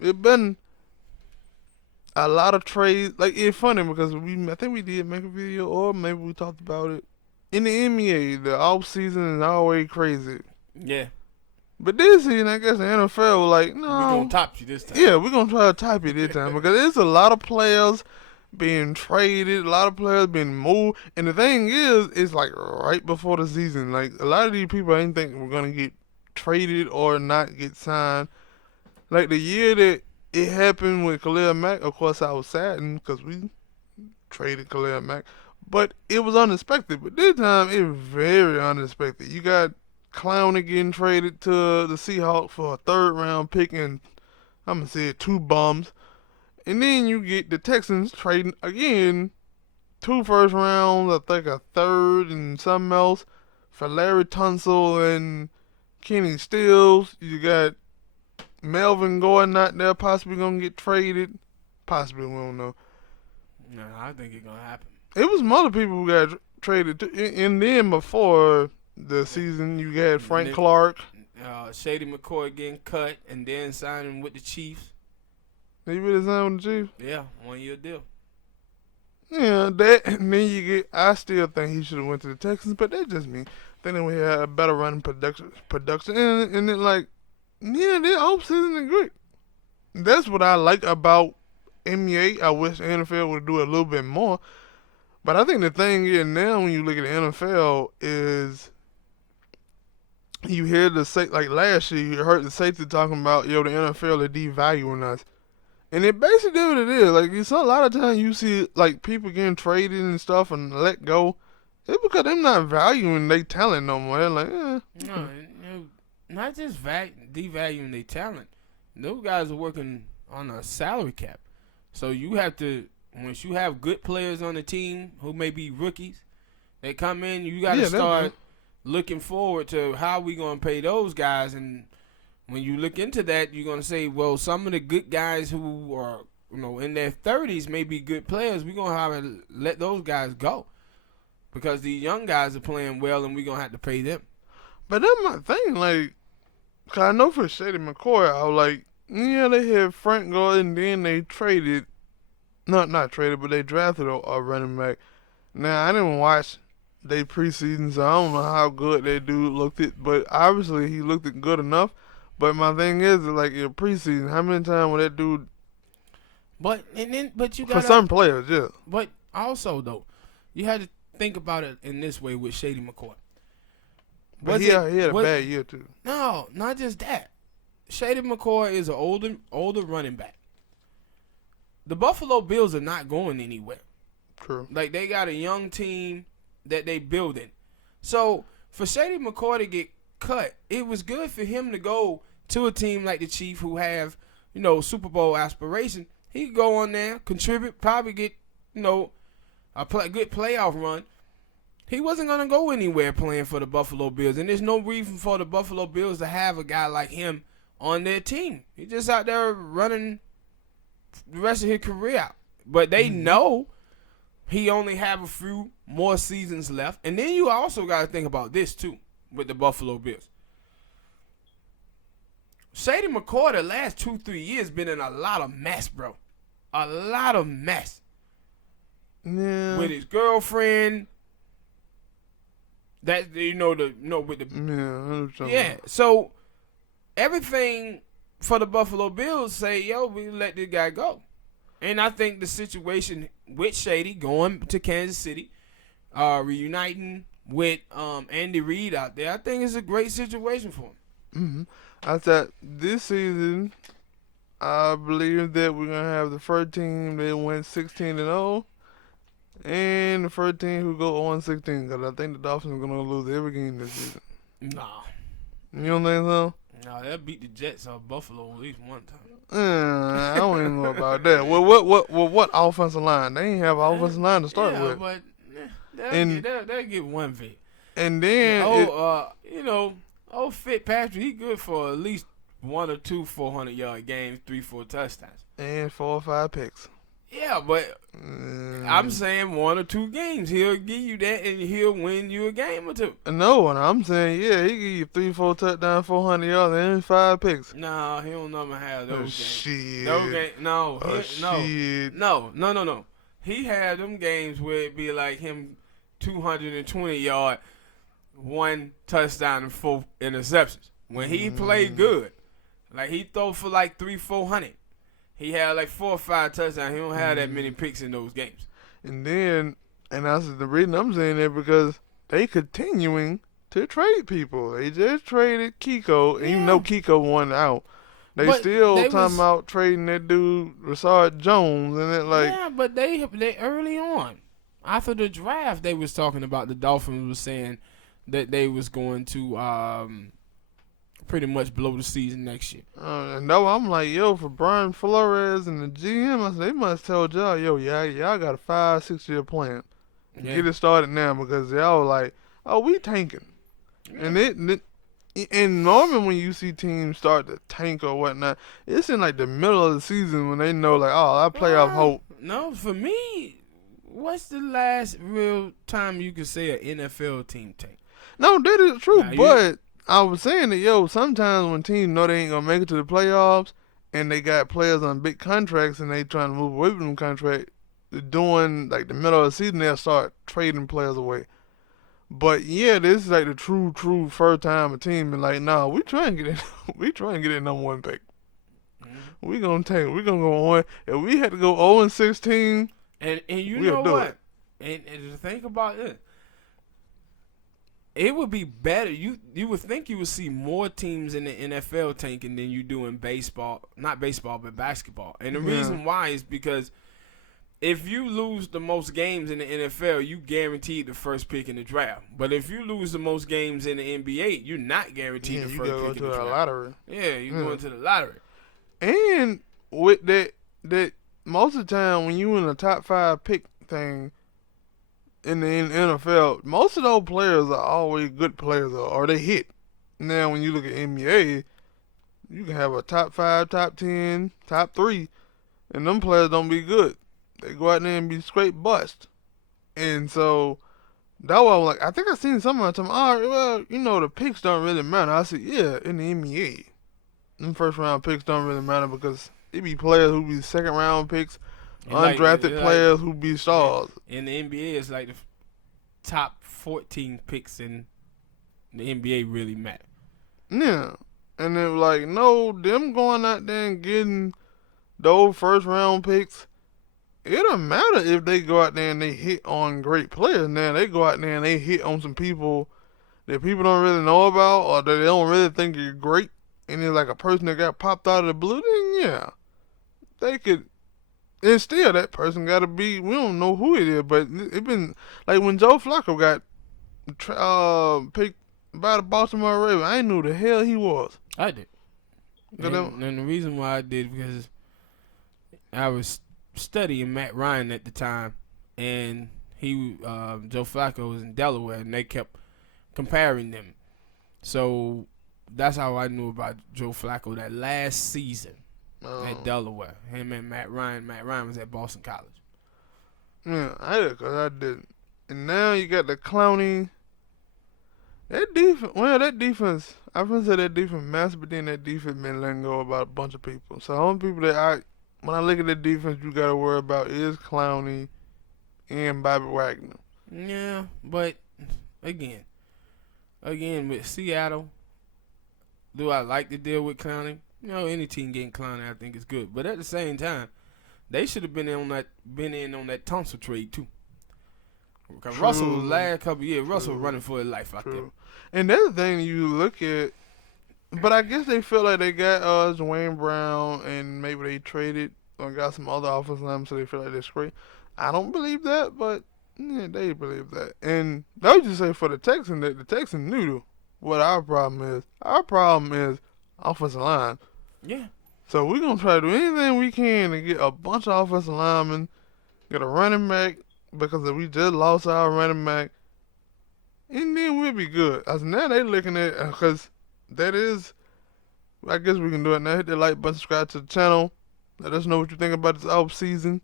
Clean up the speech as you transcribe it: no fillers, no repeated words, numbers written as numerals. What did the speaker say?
It been a lot of trades. Like it's funny because I think we did make a video or maybe we talked about it. In the NBA, the off season is always crazy. Yeah, But this season, I guess the NFL was like, we gonna no, top you this time. yeah, we're gonna try to type it this time because there's a lot of players being traded, a lot of players being moved, and the thing is, it's like right before the season. Like a lot of these people ain't think we're gonna get traded or not get signed. Like the year that it happened with Khalil Mack, of course I was saddened because we traded Khalil Mack, but it was unexpected. But this time it was very unexpected. You got Clowney getting traded to the Seahawks for a third round pick and I'm gonna say it, two bums. And then you get the Texans trading again, two first rounds, I think a third and something else for Larry Tunsil and Kenny Stills. You got Melvin Gordon out there possibly gonna get traded. Possibly, we don't know. No, I think it's gonna happen. It was some other people who got traded too. And then before the season, you had Frank Clark. Shady McCoy getting cut and then signing with the Chiefs. He really signed with the Chiefs? Yeah, 1 year deal. Yeah, that, and then you get. I still think he should have went to the Texans, but that's just me. I think that we had a better running production, and then like, yeah, their offseason is great. That's what I like about NBA. I wish the NFL would do a little bit more, but I think the thing is now when you look at the NFL is you hear the say like last year you heard the safety talking about the NFL is devaluing us. And it basically what it is. Like, it's a lot of times you see, like, people getting traded and stuff and let go. It's because they're not valuing their talent no more. They're like, eh. No, not just devaluing their talent. Those guys are working on a salary cap. So you have to, once you have good players on the team who may be rookies, they come in, you got to start looking forward to how we going to pay those guys. And when you look into that, you're going to say, well, some of the good guys who are, in their 30s may be good players. We're going to have to let those guys go because the young guys are playing well and we're going to have to pay them. But that's my thing. Like, cause I know for Shady McCoy, I was like, yeah, they had Frank Gordon, then they traded, not traded, but they drafted a running back. Now, I didn't watch their preseason, so I don't know how good that dude looked it, but obviously he looked it good enough. But my thing is, like, your preseason, how many times will that dude... But you got for some players, yeah. But also, though, you had to think about it in this way with Shady McCoy. But he had a bad year, too. No, not just that. Shady McCoy is an older running back. The Buffalo Bills are not going anywhere. True. Like, they got a young team that they building. So, for Shady McCoy to get cut, it was good for him to go to a team like the Chiefs who have, Super Bowl aspiration. He could go on there, contribute, probably get, a good playoff run. He wasn't going to go anywhere playing for the Buffalo Bills, and there's no reason for the Buffalo Bills to have a guy like him on their team. He's just out there running the rest of his career out. But they know he only have a few more seasons left. And then you also got to think about this, too, with the Buffalo Bills. Shady McCoy the last 2-3 years been in a lot of mess, bro. A lot of mess. Yeah. With his girlfriend. That with the yeah. So everything for the Buffalo Bills say, yo, we let this guy go. And I think the situation with Shady going to Kansas City, reuniting with Andy Reid out there, I think it's a great situation for him. Mm-hmm. I thought this season, I believe that we're gonna have the first team that went 16-0, and the first team who go 1-16. Because I think the Dolphins are gonna lose every game this season. Nah, you don't think so? Nah, they'll beat the Jets off Buffalo at least one time. I don't even know about that. Well, what offensive line? They ain't have an offensive line to start with. But they'll get one vet. And then old Fitzpatrick, he good for at least 1 or 2 400-yard games, 3-4 touchdowns, and 4 or 5 picks. Yeah, but I'm saying 1 or 2 games. He'll give you that, and he'll win you a game or two. No, and I'm saying, yeah, he give you 3, 4 touchdowns, 400 yards, and 5 picks. No, he don't never have Oh, those games. shit. No game. No, Oh, no, shit. no. He had them games where it be like him 220 yard, 1 touchdown, and 4 interceptions. When he played good, like he throw for like 300, 400. He had like 4 or 5 touchdowns. He don't have that many picks in those games. And then, and that's the reason I'm saying that because they continuing to trade people. They just traded Kiko, even though Kiko won out. They still talking about trading that dude, Rashard Jones, and it like. Yeah, but they early on, after the draft, they was talking about the Dolphins was saying that they was going to pretty much blow the season next year. And though I'm like, yo, for Brian Flores and the GM, I said, they must tell y'all, yo, y'all got a 5-6 year plan. Yeah. Get it started now because y'all like, oh, we tanking. Yeah. And normally when you see teams start to tank or whatnot, it's in like the middle of the season when they know like, oh, I playoff hope. No, for me, what's the last real time you could say an NFL team tank? No, that is true, but I was saying that, yo, sometimes when teams know they ain't going to make it to the playoffs and they got players on big contracts and they trying to move away from them contracts, during like the middle of the season, they'll start trading players away. But yeah, this is like the true first time a team been like, nah, we trying to get in, we trying to get in number 1 pick. Mm-hmm. We gonna take it. We gonna go on. If we had to go 0-16, and you know what? And to think about it, it would be better. You would think you would see more teams in the NFL tanking than you do in baseball. Not baseball, but basketball. And the reason why is because if you lose the most games in the NFL, you guaranteed the first pick in the draft. But if you lose the most games in the NBA, you're not guaranteed the first pick in the draft. Lottery. Yeah, you're going to the lottery. And with that most of the time when you in a top 5 pick thing in the NFL, most of those players are always good players or they hit. Now when you look at NBA, you can have a top 5, top 10, top 3, and them players don't be good. They go out there and be straight bust. And so, that was like, I think I seen someone tell me, all right, well, you know, the picks don't really matter. I said, yeah, in the NBA, them first round picks don't really matter because it be players who be second round picks, undrafted players who be stars. In the NBA, it's like the top 14 picks in the NBA really matter. Yeah. And they were like, no, them going out there and getting those first round picks, it don't matter if they go out there and they hit on great players. Now they go out there and they hit on some people that people don't really know about or that they don't really think are great. And it's like a person that got popped out of the blue. Then yeah, they could. And still, that person got to be. We don't know who it is, but it been like when Joe Flacco got picked by the Baltimore Ravens. I didn't know who the hell he was. I did. And the reason why I did because I was studying Matt Ryan at the time, and Joe Flacco was in Delaware, and they kept comparing them. So that's how I knew about Joe Flacco that last season at Delaware. Him and Matt Ryan. Matt Ryan was at Boston College. Yeah, I did because I didn't. And now you got the Clowney. That defense, I wouldn't say that defense massive, but then that defense been letting go about a bunch of people. So the only people that when I look at the defense, you got to worry about is Clowney and Bobby Wagner. Yeah, but again, with Seattle, do I like to deal with Clowney? You know, any team getting Clowney, I think is good. But at the same time, they should have been in on that Thompson trade too. Because Russell was last couple years, Russell was running for his life out there. And that's the thing you look at. But I guess they feel like they got Dwayne Brown and maybe they traded or got some other offensive linemen, so they feel like they're straight. I don't believe that, but yeah, they believe that. And I would just say for the Texans, that the Texans knew what our problem is. Our problem is offensive line. Yeah. So we're going to try to do anything we can to get a bunch of offensive linemen, get a running back, because if we just lost our running back, and then we'll be good. As now they looking at, because that is, I guess we can do it now. Hit that like button, subscribe to the channel. Let us know what you think about this offseason.